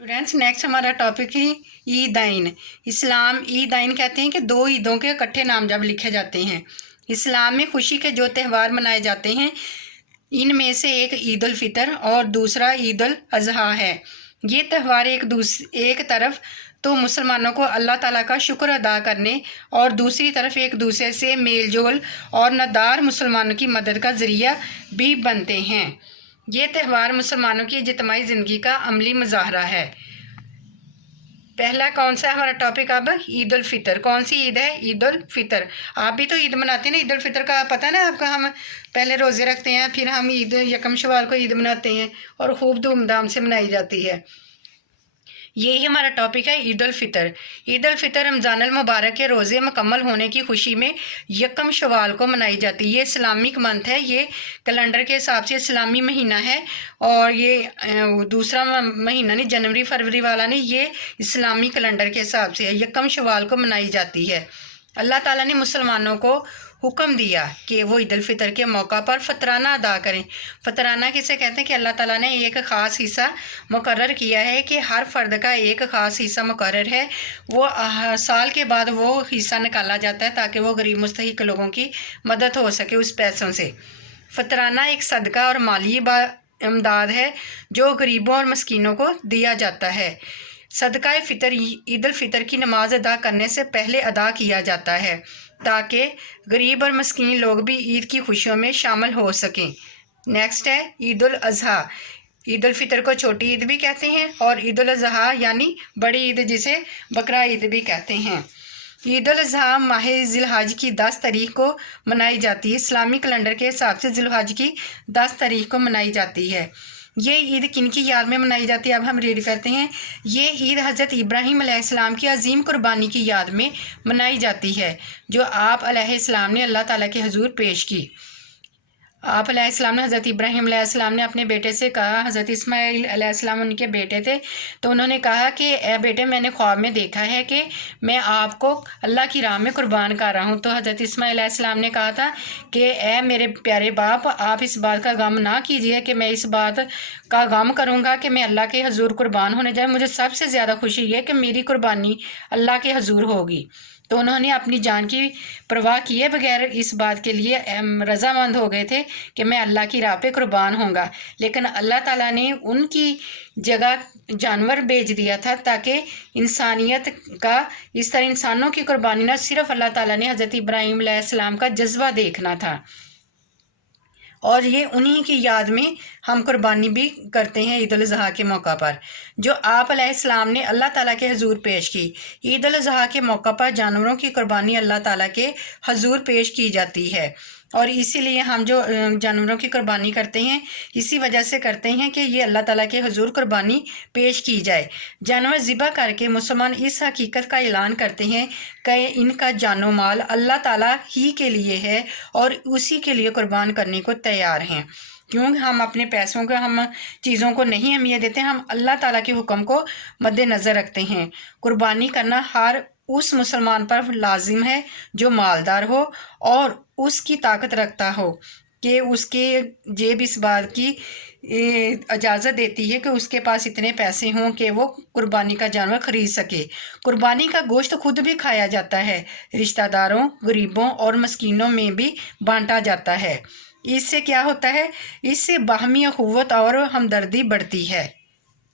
Students, next हमारा topic है ईद-आइन। इस्लाम ईद-आइन कहते हैं कि दो ईदों के इकट्ठे नाम जब लिखे जाते हैं। इस्लाम में खुशी के जो त्यौहार मनाए जाते हैं, इनमें से एक ईद उल फितर और दूसरा ईद उल अज़हा है। ये त्यौहार एक तरफ तो मुसलमानों को अल्लाह ताला का शुक्र अदा करने और दूसरी तरफ एक दूसरे से मेल जोल और नादार मुसलमानों की मदद का ज़रिया भी बनते हैं। ये त्यौहार मुसलमानों की इज्तिमाई ज़िंदगी का अमली मुजाहरा है। पहला कौन सा है हमारा टॉपिक? अब ईद उल फितर। कौन सी ईद है? ईद उल फितर। आप भी तो ईद मनाते हैं ना, ईद उल फितर का पता है ना आपका? हम पहले रोज़े रखते हैं, फिर हम ईद यकम शवाल को ईद मनाते हैं और खूब धूमधाम से मनाई जाती है। यही हमारा टॉपिक है ईद उल फितर। ईद उल फितर रमज़ान अल मुबारक के रोज़े मुकम्मल होने की खुशी में यकम शवाल को मनाई जाती है। ये इस्लामिक मंथ है, ये कैलेंडर के हिसाब से इस्लामी महीना है और ये दूसरा महीना नहीं, जनवरी फरवरी वाला नहीं, ये इस्लामी कैलेंडर के हिसाब से है। यकम शवाल को मनाई जाती है। अल्लाह ताला ने मुसलमानों को हुक्म दिया कि वो ईद उल फितर के मौका पर फतराना अदा करें। फतराना किसे कहते हैं कि अल्लाह ताला ने एक ख़ास हिस्सा मुकर्रर किया है कि हर फ़र्द का एक ख़ास हिस्सा मुकर्रर है। वो साल के बाद वो हिस्सा निकाला जाता है ताकि वो गरीब मुस्तहिक लोगों की मदद हो सके उस पैसों से। फतराना एक सदका और माली इमदाद है जो गरीबों और मस्कीनों को दिया जाता है। सदका फ़ितर ईद उल फितर की नमाज अदा करने से पहले अदा किया जाता है ताकि गरीब और मस्कीन लोग भी ईद की खुशियों में शामिल हो सकें। नेक्स्ट है ईद उल अज़हा। ईद उल फितर को छोटी ईद भी कहते हैं और ईद उल अज़हा यानी बड़ी ईद जिसे बकरा ईद भी कहते हैं। ईद उल अज़हा माह ज़िलहज की 10 तारीख को मनाई जाती है। इस्लामी कैलेंडर के हिसाब से ज़िलहज की 10 तारीख को मनाई जाती है। ये ईद किन की याद में मनाई जाती है? अब हम रीड करते हैं। ये ईद हज़रत इब्राहीम अलैहिस्सलाम की अजीम कुर्बानी की याद में मनाई जाती है जो आप अलैहिस्सलाम ने अल्लाह ताला के हुजूर पेश की। आप अलैहिस्सलाम ने हज़रत इब्राहीम अलैहिस्सलाम ने अपने बेटे से कहा, हज़रत इस्माइल अलैहिस्सलाम उनके बेटे थे, तो उन्होंने कहा कि ए बेटे, मैंने ख्वाब में देखा है कि मैं आपको अल्लाह की राह में कुर्बान कर रहा हूँ। तो हज़रत इस्माइल अलैहिस्सलाम ने कहा था कि ए मेरे प्यारे बाप, आप इस बात का गम ना कीजिए कि मैं इस बात का गम करूँगा कि मैं अल्लाह के हुजूर कुर्बान होने जाए। मुझे सबसे ज़्यादा खुशी ये कि मेरी कुर्बानी अल्लाह के हुजूर होगी। तो उन्होंने अपनी जान की परवाह किए बगैर इस बात के लिए रज़ामंद हो गए थे कि मैं अल्लाह की राह पे कुर्बान होऊंगा। लेकिन अल्लाह ताला ने उनकी जगह जानवर भेज दिया था ताकि इंसानियत का, इस तरह इंसानों की कुर्बानी ना सिर्फ अल्लाह ताला ने हज़रत इब्राहीम अलैहिस्सलाम का जज्बा देखना था और ये उन्हीं की याद में हम कुर्बानी भी करते हैं ईद उल अज़हा के मौका पर, जो आप अलैहिस्सलाम ने अल्लाह ताला के हुजूर पेश की। ईद उल अज़हा के मौका पर जानवरों की कुर्बानी अल्लाह ताला के हुजूर पेश की जाती है और इसीलिए हम जो जानवरों की कुर्बानी करते हैं, इसी वजह से करते हैं कि ये अल्लाह ताला के हुजूर कुर्बानी पेश की जाए। जानवर ज़िबा करके मुसलमान इस हकीकत का ऐलान करते हैं कि इनका जानो माल अल्लाह ताला ही के लिए है और उसी के लिए कुर्बान करने को तैयार हैं। क्यों हम अपने पैसों को, हम चीज़ों को नहीं अहमियत देते, हम अल्लाह ताला के हुक्म को मद्देनज़र रखते हैं। कुर्बानी करना हर उस मुसलमान पर लाजिम है जो मालदार हो और उसकी ताकत रखता हो कि उसके जेब इस बात की इजाज़त देती है कि उसके पास इतने पैसे हों कि वो कुर्बानी का जानवर ख़रीद सके। कुर्बानी का गोश्त खुद भी खाया जाता है, रिश्तेदारों, गरीबों और मस्कीनों में भी बांटा जाता है। इससे क्या होता है? इससे बाहमी अखुव्वत और हमदर्दी बढ़ती है।